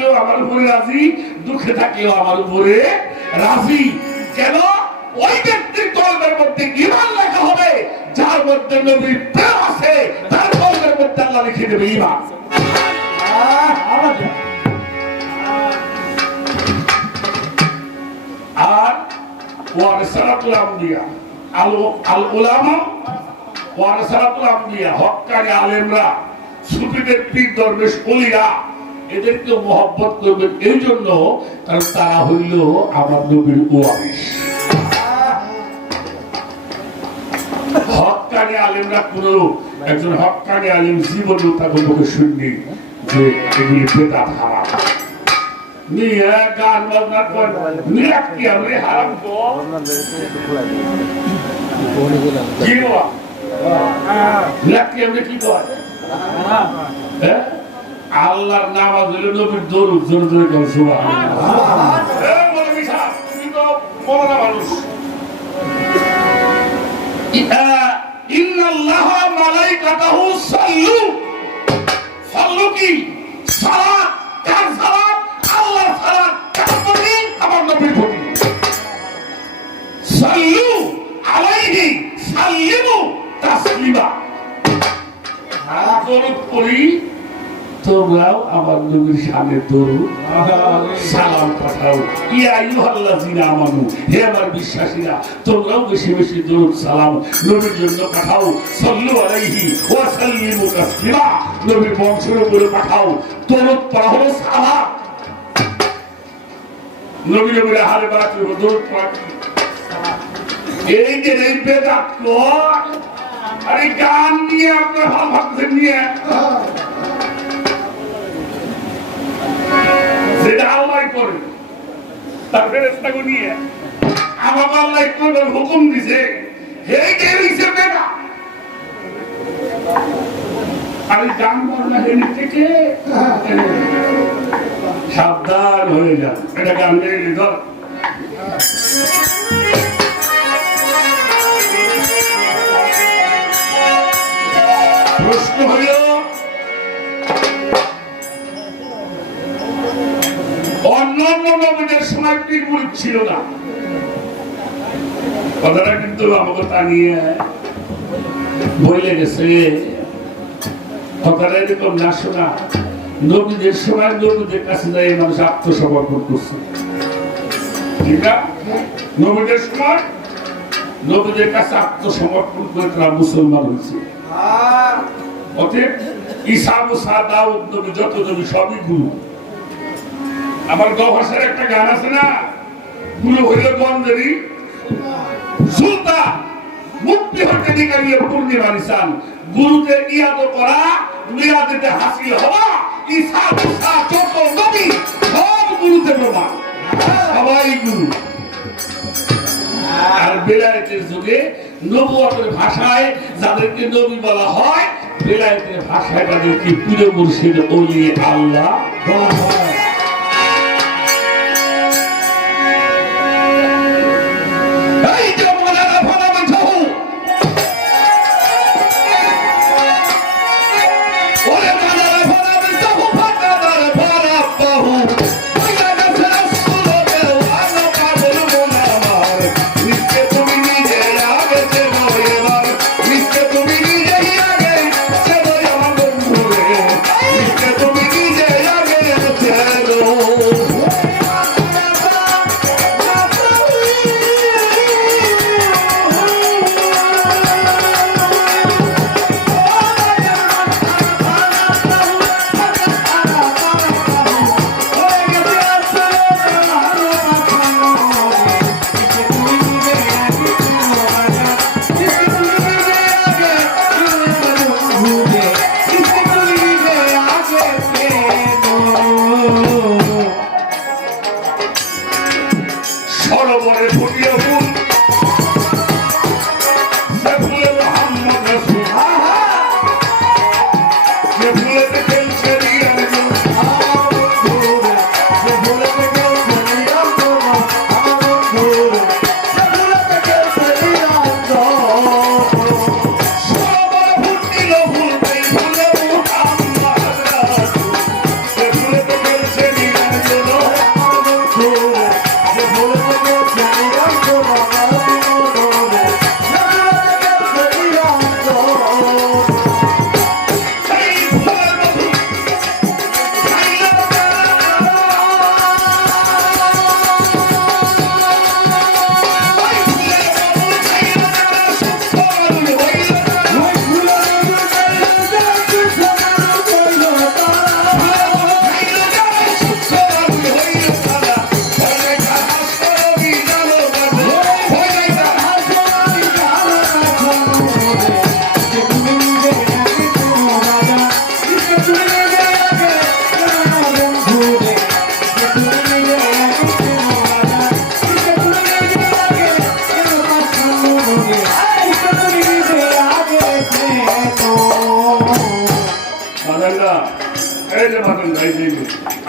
থাকলেও আমার উপরে রাজি, দুঃখে থাকলেও আমার উপরে রাজি। কেন? ওই ব্যক্তির কলমের মধ্যে ঈমান লেখা হবে যার মধ্যে নবীর প্রেম আছে, তার কলমের মধ্যে আল্লাহ লিখে দেবে ঈমান। আর ওয়ারাসাতুল আম্বিয়া, আল উলামা ওয়ারাসাতুল আম্বিয়া, হক্কানি আলেমরা, সুফিদের পীর দরবেশ ওলিরা, এদেরকে মহব্বত করবেন এই জন্য কারণ তারা হইল আমার নবীর ওয়ারিস। হক্কানি আলেমরা কোন একজন হক্কানি আলেম জীবনে তাকে মুখে শুননি যে এগুলি বেদাত হারাম, নিয়ে গান বাজনা করে নিরাকি আমি হারাম তো কি বাবা নিরাকি আমি কি কয়? হ্যাঁ, আল্লাহর নামাজ হইল নবীর দরুদ, জোরে জোরে কর সুবহানাল্লাহ। এই মৌলভী সাহেব, তুমি তো মৌলানা মানুষ। ইন্নাল্লাহা মালাইকাতাহু সাল্লু, সাল্লু কি? সালাত। কার সালাত? আল্লাহর সালাত। কার প্রতি? আমার নবীর প্রতি। সাল্লু আলাইহি সাল্লিমু তাসলিমা। দরুদ পড়ি, তোমরাও আমার নবীর শানে দরুদ সালাম পাঠাও। ইয়া আইয়ুহাল্লাযিনা আমানু, হে আমার বিশ্বাসীরা, তোমরাও বেশি বেশি দরুদ সালাম নবীর জন্য পাঠাও। সাল্লু আলাইহি ওয়া সাল্লিমু তাসলিমা, নবীর বংশের উপরে পাঠাও। দরুদ পড়া হলো সালাম। নবী নবীর হালে বাড়াতে দরুদ পড়া। এই যে এই বেদাত কর, আরে গান নিয়ে আপনার ভালো ভাবছেন নিয়ে যেটা আল্লাহ করে তার ফেরেশতাকে নিয়ে আমার আল্লাহ কোরআন হুকুম দিয়েছে, হে কে হইছে বেটা আরে গান বলনা হেন থেকে সাবধান হয়ে যান। এটা গান গেয়ে ধর প্রশ্ন হইল অন্যান্য নবীদের সময় পীর মুরিদ ছিল না, কথাটা কিন্তু আমাকে তা নিয়ে বলে গেছে। কথাটা এরকম না শোনা, নবীদের সময় নবীদের কাছে যাই মানুষ আত্মসমর্পণ করছে, ঠিক না? নবীদের সময় নবীদের কাছে আত্মসমর্পণ করে তারা মুসলমান হয়েছে। অতএব ঈসা, মুসা, দাউদ নবী, যত নবী সবই গুরু। আমার গভাষার একটা গান আছে না, গুরু হইল গন্ধেরই সুলতান, মুক্তি হতে নিকালিয়ে পূর্ণিমা নিশান। গুরুকে ইয়াদ করা, মিলাদেতে হাসিল হওয়া, ঈসা, মুসা, যত নবী সব গুরুতে প্রমাণ, সবাই গুরু। আর বেলায়েতের যুগে নবুয়তের ভাষায় যাদেরকে নবী বলা হয়, বেলায়েতের ভাষায় তাদেরকে পীর মুর্শিদ ওলি আল্লাহ বলা হয়।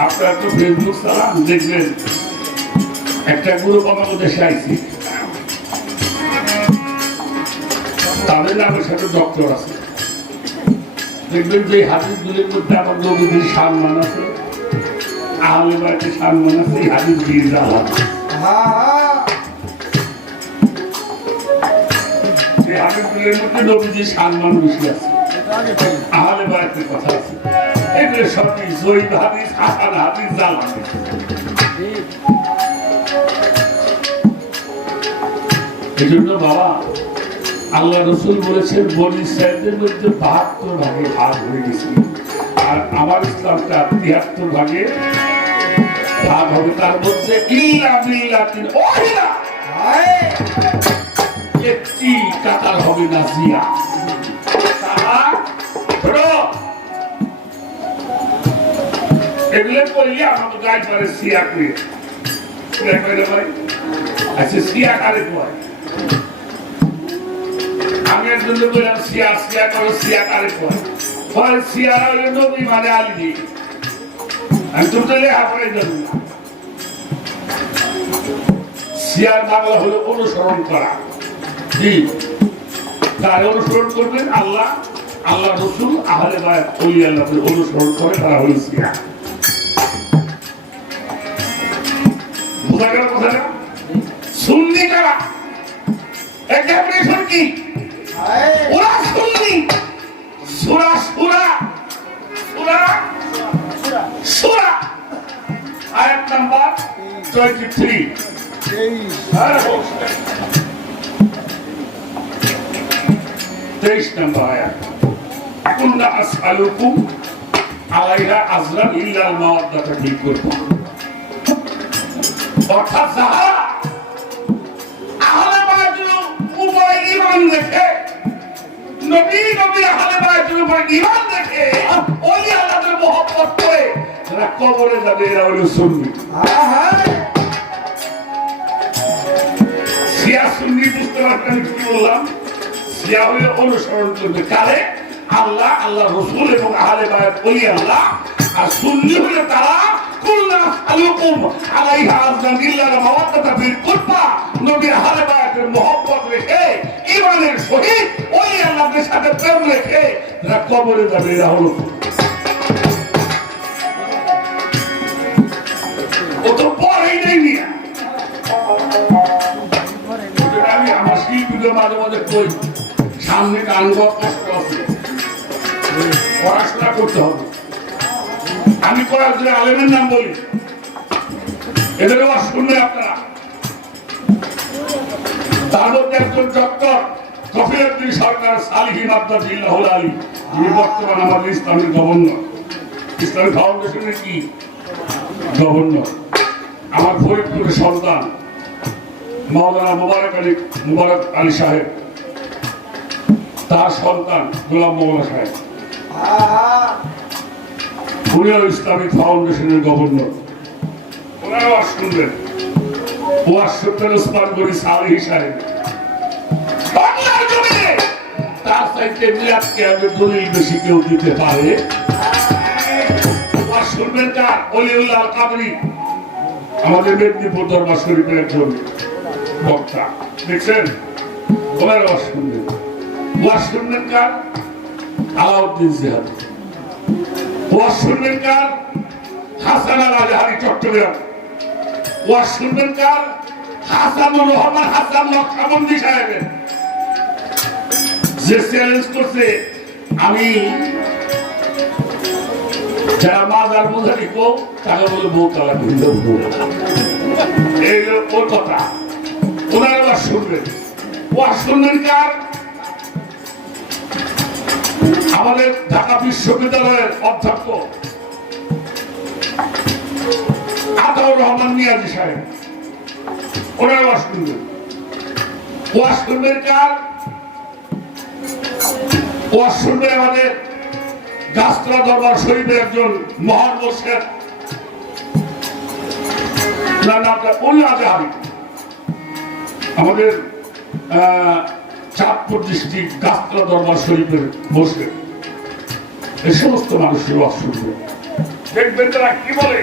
আপনারা তো ফেসবুক চালান, দেখবেন একটা গ্রুপ আমাদের দেশে আইছি, তাদের নামের সাথে ডক্টর আছে। দেখবেন যে হাদিসগুলির মধ্যে আমার নবীদের সম্মান আছে, আহলে বাইতের সম্মান আছে, এই হাদিস দিয়ে যাওয়া এই হাদিসগুলির মধ্যে নবীদের সম্মান বেশি আছে, আহলে বাইতের কথা আছে। এগুলো সবই জয়ীব হাদিস, হাসান হাদিস, জাল হাদিস। এই জন্য বাবা আল্লাহ রসুল বলেছেন বনি ইসরাঈলের মধ্যে ৭২ ভাগে ভাগ হয়ে গেছে, আর আমার ইসলামটা ৭৩ ভাগে ভাগ হবে। তার মধ্যে ইল্লা বিল্লাতিন ওয়াহিদা, একটি কাতার হবে না জিয়া। এগুলো করলে আমাদের গায়ে পারে সিয়া করে, আচ্ছা সিয়া কারে কয়? আমি একজন বললাম সিয়া সিয়া করো, সিয়া কারে কয়? সিয়া হলে নবী মানে আলী। আমি তো লেখা পড়ে যাবো না। সিয়ার বাংলা হলো অনুসরণ করা। জি, তার অনুসরণ করবেন আল্লাহ, আল্লাহ রসুল, আহলে বায়াত, ওলি আল্লাহকে অনুসরণ করে, তারা হল সিয়া। বোঝা গেল কথাটা? সুন্নি কারা? এক ডেফিনিশন কি? ওরা সুন্নি। সূরা সূরা সূরা সূরা আয়াত নাম্বার 23। 23 নম্বর আয়াত। কুল্লা আসআলুকুম আলাইহা আজরান ইল্লা আল মাওয়াদ্দাতা ফিল কুরবা। অর্থাৎ যারা আহলে বাইতের উপরে ঈমান রেখে, নবী আহলে বাইতের উপরে ঈমান রেখে, ওলি আল্লাহর মহব্বত করে যারা কবরে যাবে, এরা হলো সুন্নি। সিয়া সুন্নি বুঝতে পারতেন কি বললাম? সিয়া হলে অনুসরণ করবে কারে? আল্লাহ, আল্লাহ রসুল এবং আহলে বায়াত, ওলি আল্লাহ। আর সুন্নি হলে তারা কুল্লা আসআলুকুম আলাইহা আজরান ইল্লা আল মাওয়াদ্দাতা ফিল কুরবা, নবী আহলে বায়াতের মহব্বত রেখে, ঈমানের সহিত ওলি আল্লাহর সাথে প্রেম রেখে যারা কবরে যাবে, এরা হলো। ও তো পরেই নেই মিয়া। আমি আমার শিল্পীদের মাঝে মাঝে কই, সামনে গান গাওয়া কষ্ট আছে, পড়াশোনা করতে হবে। আমি কয়েকজন আলেমের নাম বলি, এদেরও শুনবে আপনারা। তার মধ্যে একজন ডক্টর কফিউদ্দিন সরকার সালিহিন আব্দুল্লাহ আলী, যিনি বর্তমান আমাদের ইসলামের গভর্নর, ইসলামিক ফাউন্ডেশনের কি গভর্নর। আমার ফরিদপুরের সন্তান মাওলানা মুবারক আলী সাহেব, তার সন্তান গোলাম মোল্লা সাহেব, উনিও ইসলামিক ফাউন্ডেশনের গভর্নর। ওনারাও শুনবেন। ওয়াজ শুনবেন ওসমান গনি সালেহী সাহেব। বাংলার জমিনে তার চাইতে মিলাদকে আগে দলিল বেশি কেউ দিতে পারে? ওয়াজ শুনবেন কার? ওলিউল্লাহ আল কাদরি, আমাদের মেদিনীপুর দরবার শরীফের একজন বক্তা, দেখছেন? ওনারা ওয়াজ শুনবেন। ওয়াজ শুনবেন কার? আলাউদ্দিন জিহাদি। ওয়াজ শুনবেন কার? হাসান আল আজহারি চট্টগ্রাম। ওয়াজ শুনবেন কার? হাসানুর রহমান হাসান নকশবন্দি সাহেবের। যে চ্যালেঞ্জ করছে, আমি যারা মাজার বোঝারি কো তাকে বলে বউ তালা ভিন্ন, এই ওর কথা। ওনারা ওয়াজ শুনবেন। ওয়াজ শুনবেন কার? আমাদের ঢাকা বিশ্ববিদ্যালয়ের অধ্যক্ষ আতাউর রহমান নিয়াজি সাহেব, ওনারা ওয়াজ শুনবেন। ওয়াজ শুনবেন কার? ওয়াজ শুনবেন আমাদের গাছতলা দরবার শরীফের একজন মহান মুর্শিদ, আমাদের চাঁদপুর ডিস্ট্রিক্ট গাছতলা দরবার শরীফের মুর্শিদ। এই সমস্ত মানুষের ওয়াজ শুনবে। দেখবেন তারা কি বলে